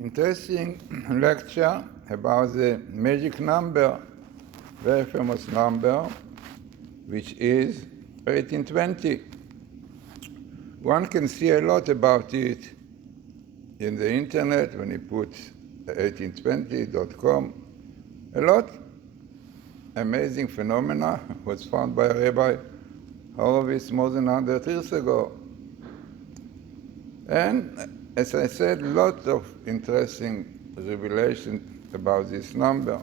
Interesting lecture about the magic number, very famous number, which is 1820. One can see a lot about it in the internet when you put 1820.com. A lot amazing phenomena was found by Rabbi Horowitz more than 100 years ago. And as I said, lots of interesting revelation about this number.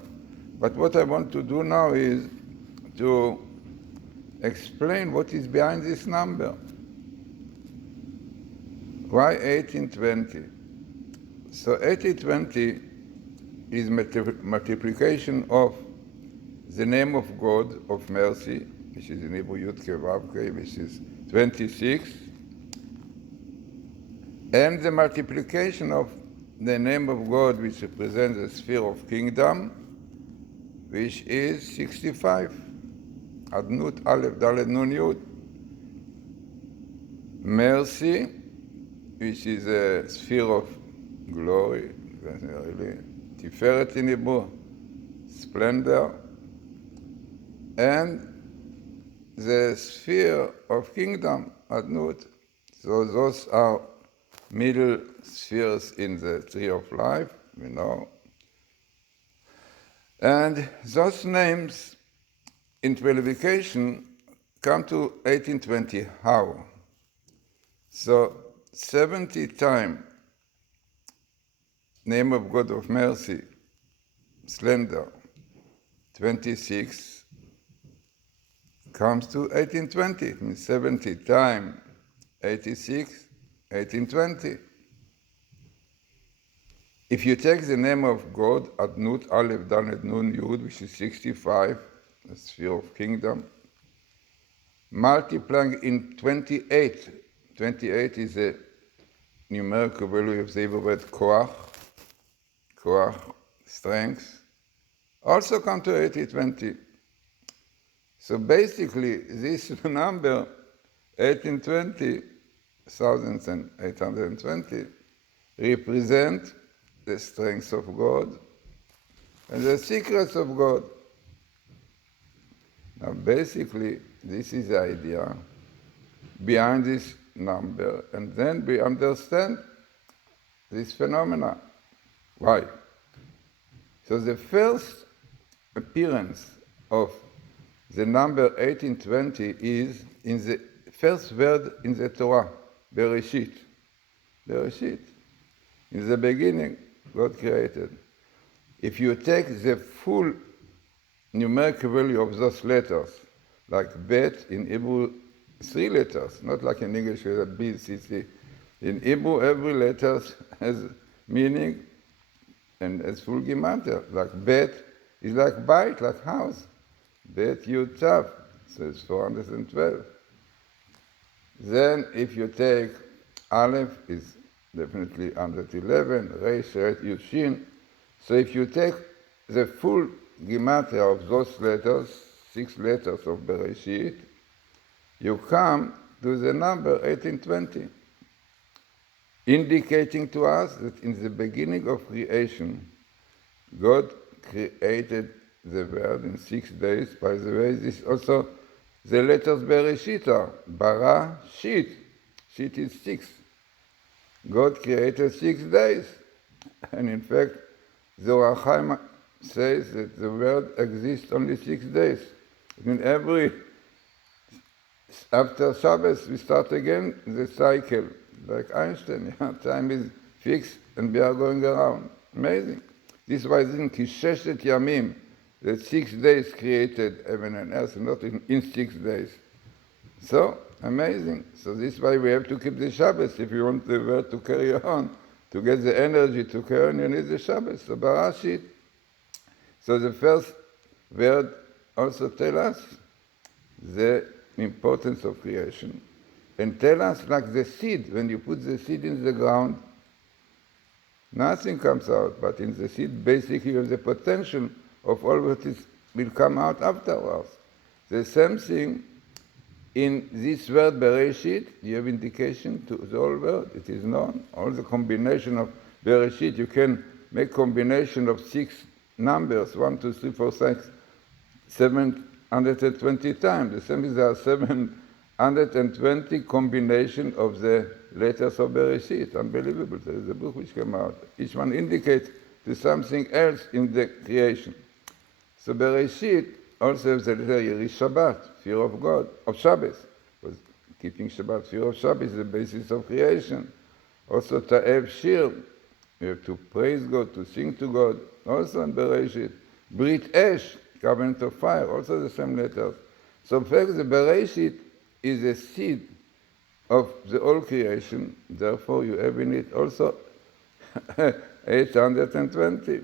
But what I want to do now is to explain what is behind this number. Why 1820? So 1820 is multiplication of the name of God of mercy, which is in Hebrew Yud Kei Vav Kei, which is 26, and the multiplication of the name of God, which represents the sphere of kingdom, which is 65. Adnut Aleph Dalet Nun Yud. Mercy, which is a sphere of glory, really, Tiferet in Hebrew, splendor, and the sphere of kingdom, Adnut. So those are middle spheres in the tree of life, we know. And those names in twelvification come to 1820. How? So 70 times name of God of mercy, splendor, 26 comes to 1820. It means 70 times 86, 1820. If you take the name of God, Adnut Aleph Dalet Nun Yud, which is 65, the sphere of kingdom, multiplying in 28. 28 is a numerical value of the Hebrew word koach, strength, also come to 1820. So basically, this number, 1820, 1820, represent the strength of God and the secrets of God. Now basically, this is the idea behind this number, and then we understand this phenomena. Why? So the first appearance of the number 1820 is in the first word in the Torah, Bereshit. Bereshit. In the beginning, God created. If you take the full numerical value of those letters, like Bet in Hebrew, 3 letters, not like in English with a B, C, C. In Hebrew, every letter has meaning and has full Gematria. Like Bet is like Bait, like house. Bet Yud Tav, so it's 412. Then if you take Aleph, is definitely 111, Resh, Ret, Yud, Shin. So if you take the full Gematria of those letters, 6 letters of Bereshit, you come to the number 1820, indicating to us that in the beginning of creation, God created the world in 6 days. By the way, this also, the letters Bereshit are Bara, Shit. Shit is 6. God created 6 days. And in fact, the Ohr HaChaim says that the world exists only 6 days. I mean, after Shabbos, we start again the cycle. Like Einstein, time is fixed and we are going around. Amazing. This is why it's in Kisheshet Yamim, that 6 days created heaven and earth, not in 6 days. So, amazing. So this is why we have to keep the Shabbos. If you want the world to carry on, to get the energy to carry on, you need the Shabbos. So Barashit. So the first word also tells us the importance of creation. And tell us, like the seed, when you put the seed in the ground, nothing comes out, but in the seed, basically, you have the potential of all what will come out afterwards. The same thing in this word Bereshit, you have indication to the whole world. It is known. All the combination of Bereshit, you can make combination of 6 numbers, 1, 2, 3, 4, 6, 720 times. The same is there are 720 combination of the letters of Bereshit. Unbelievable. There is a book which came out. Each one indicates to something else in the creation. So Bereshit also has the letter Yeri Shabbat, fear of God, of Shabbos. Because keeping Shabbat, fear of Shabbos is the basis of creation. Also Ta'ev Shir, you have to praise God, to sing to God, also in Bereshit. Brit Esh, covenant of fire, also the same letters. So in fact, the Bereshit is a seed of the whole creation, therefore you have in it also 820,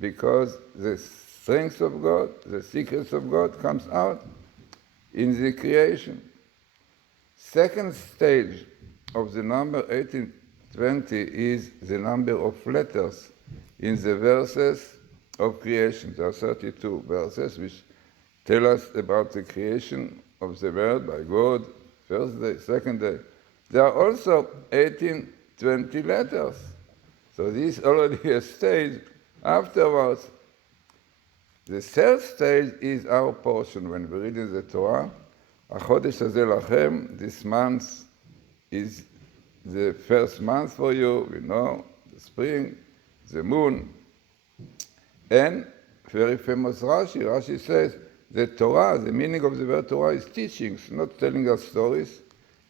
because the strength of God, the secrets of God comes out in the creation. Second stage of the number 1820 is the number of letters in the verses of creation. There are 32 verses which tell us about the creation of the world by God, first day, second day. There are also 1820 letters. So this already a stage afterwards. The third stage is our portion. When we read in the Torah, Achodesh Hazeh Lachem, this month is the first month for you, we know, the spring, the moon. And very famous Rashi. Rashi says the Torah, the meaning of the word Torah is teachings, not telling us stories.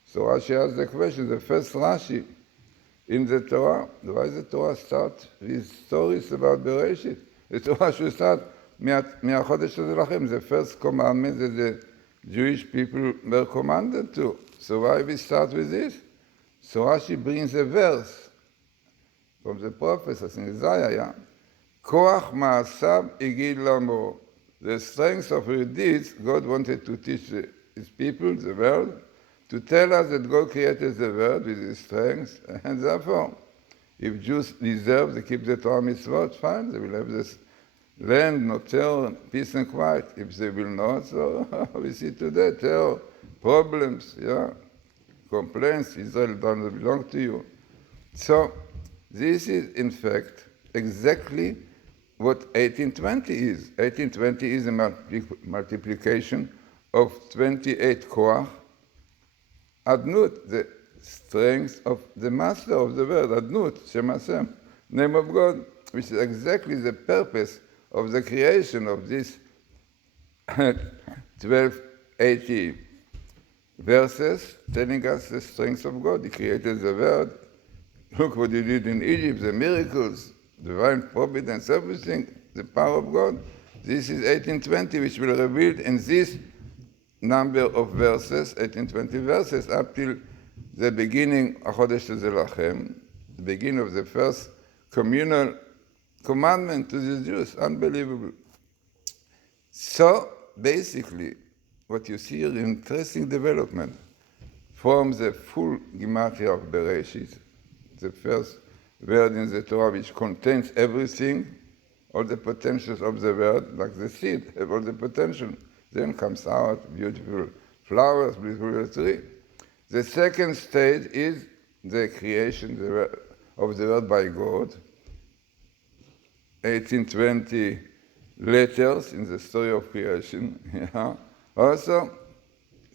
So Rashi asks the question, the first Rashi in the Torah, why the Torah start with stories about Bereshit? The Torah should start מהחודש הזה לכם, the first commandment that the Jewish people were commanded to. So why we start with this? So Rashi brings a verse from the prophets, I think Isaiah, yeah? Koach ma'asav igid lamo. The strength of your deeds, God wanted to teach his people, the world, to tell us that God created the world with his strength, and therefore, if Jews deserve to keep the Torah mitzvot, fine, they will have this land, no terror, peace and quiet. If they will not, so we see today terror, problems, yeah, complaints, Israel doesn't belong to you. So this is, in fact, exactly what 1820 is. 1820 is a multiplication of 28 koach, adnut, the strength of the master of the world, adnut, Shem Hashem, name of God, which is exactly the purpose of the creation of this 1280 verses, telling us the strength of God. He created the world. Look what he did in Egypt, the miracles, divine providence, everything, the power of God. This is 1820, which will reveal in this number of verses, 1820 verses, up till the beginning, Achodesh Hazeh Lachem, the beginning of the first communal commandment to the Jews. Unbelievable. So, basically, what you see here, interesting development from the full Gematria of Bereshit, the first word in the Torah which contains everything, all the potentials of the word, like the seed, have all the potential. Then comes out beautiful flowers, beautiful tree. The second stage is the creation of the word by God. 1820 letters in the story of creation. Yeah. Also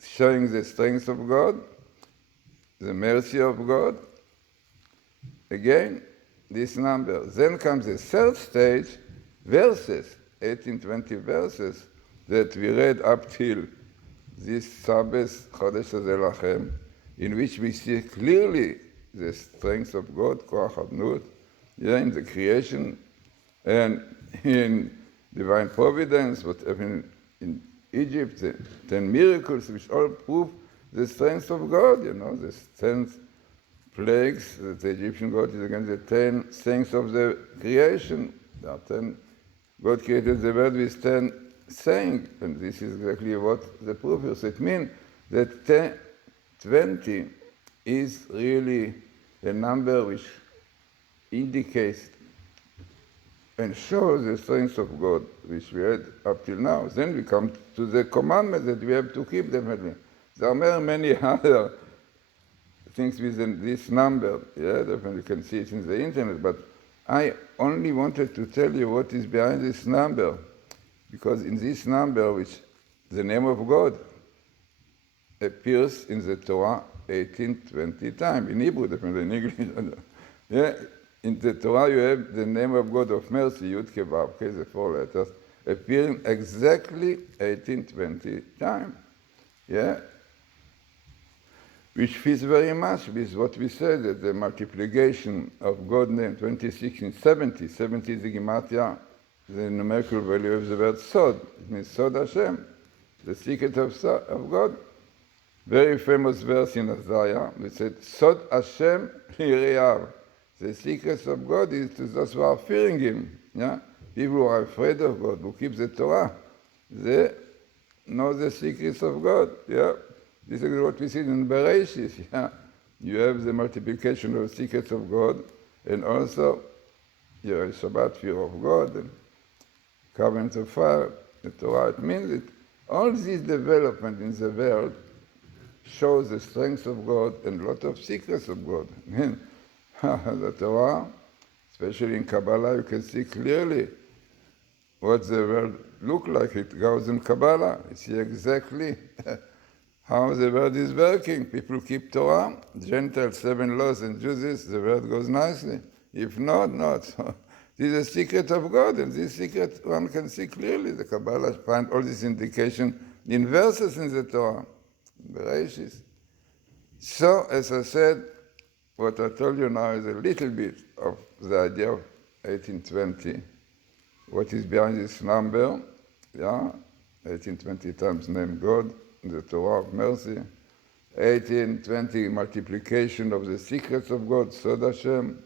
showing the strength of God, the mercy of God. Again, this number. Then comes the third stage, verses, 1820 verses that we read up till this Sabbath, Chodesh Hazeh Lachem, in which we see clearly the strength of God, Koach Adnut, yeah, in the creation and in divine providence, whatever in Egypt, the 10 miracles, which all prove the strength of God, you know, the 10 plagues that the Egyptian God is against the 10 things of the creation. There are 10, God created the world with 10 sayings, and this is exactly what the proof is. It means that 20 is really a number which indicates and shows the strength of God, which we had up till now. Then we come to the commandment that we have to keep definitely. There are many other things with this number. Yeah, definitely you can see it in the internet, but I only wanted to tell you what is behind this number, because in this number, which the name of God appears in the Torah 18, 20 times, in Hebrew, definitely in English. Yeah, in the Torah you have the name of God of mercy, Yud Ke Vav Ke, the 4 letters, appearing exactly 18, 20 times. Yeah, which fits very much with what we said, that the multiplication of God name 26 in 70. 70 is the Gematria, the numerical value of the word Sod. It means Sod Hashem, the secret of God. Very famous verse in Isaiah, which said, Sod Hashem Yiriyav. The secrets of God is to those who are fearing Him. Yeah? People who are afraid of God, who keep the Torah, they know the secrets of God. Yeah? This is what we see in Bereshit. Yeah? You have the multiplication of the secrets of God, and also your Shabbat fear of God, and covenant of fire, the Torah. It means that all this development in the world shows the strength of God and a lot of secrets of God. I mean, the Torah, especially in Kabbalah, you can see clearly what the world looks like. It goes in Kabbalah. You see exactly how the world is working. People keep Torah, Gentiles, 7 laws, and Jews, the world goes nicely. If not, not. This is a secret of God, and this secret one can see clearly. The Kabbalah finds all this indication in verses in the Torah, in Bereshit. So, as I said, what I told you now is a little bit of the idea of 1820. What is behind this number? Yeah, 1820 times name God, the Torah of mercy. 1820 multiplication of the secrets of God, Sod Hashem.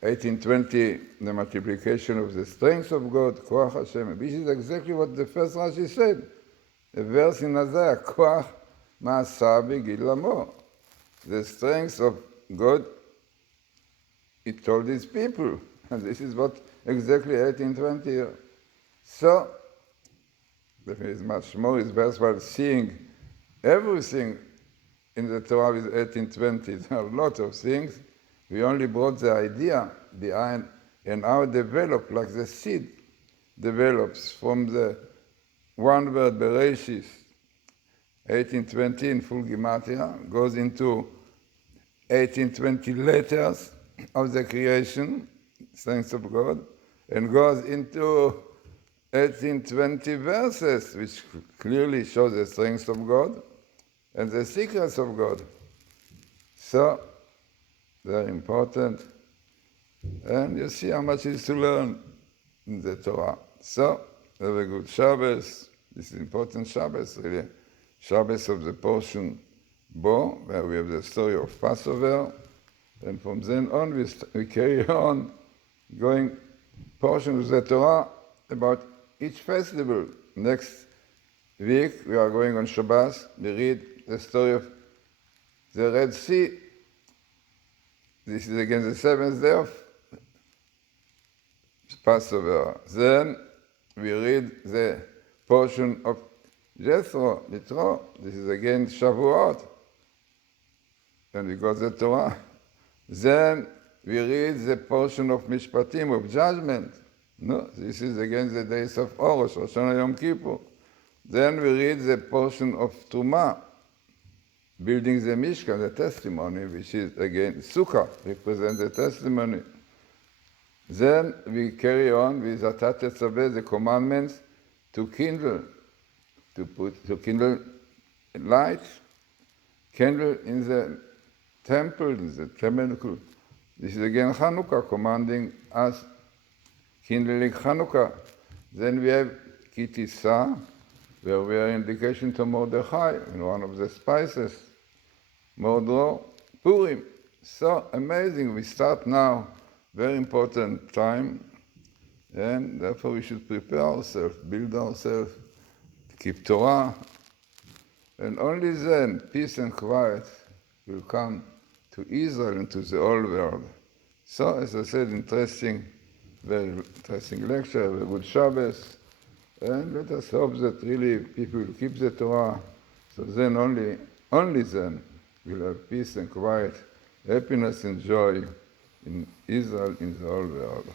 1820 the multiplication of the strength of God, Koach Hashem. This is exactly what the first Rashi said. A verse in Isaiah, Koach Ma'aseh B'Gil Lamo. The strength of God, He told His people. And this is what exactly 1820. So, there is much more. It's worthwhile seeing everything in the Torah with 1820. There are a lot of things. We only brought the idea behind and how it developed, like the seed develops from the one word Bereshit, 1820 in full Gematria, goes into 1820 letters of the creation, thanks of God, and goes into 1820 verses, which clearly show the strength of God and the secrets of God. So, very important. And you see how much is to learn in the Torah. So, have a good Shabbos. This is important Shabbos, really. Shabbos of the portion Bo, where we have the story of Passover. And from then on, we carry on going portions of the Torah about each festival. Next week, we are going on Shabbos. We read the story of the Red Sea. This is again the 7th day of Passover. Then we read the portion of Jethro, Yitro. This is again Shavuot. And we got the Torah. Then we read the portion of Mishpatim, of judgment. No, this is again the days of Orosh, Rosh Hashanah, Yom Kippur. Then we read the portion of Truma, building the Mishkan, the testimony, which is again Sukkah, represents the testimony. Then we carry on with Atat Tetzaveh, the commandments to kindle, to kindle light, candle in the temple, in the tabernacle. This is again Chanukah, commanding us kindling Chanukah. Then we have Kitisa, where we are indication to Mordechai, in one of the spices. Mordro, Purim. So amazing. We start now, very important time, and therefore we should prepare ourselves, build ourselves, keep Torah, and only then peace and quiet will come to Israel and to the whole world. So, as I said, very interesting lecture, a good Shabbos, and let us hope that really people will keep the Torah, so then only then will have peace and quiet, happiness and joy in Israel, in the whole world.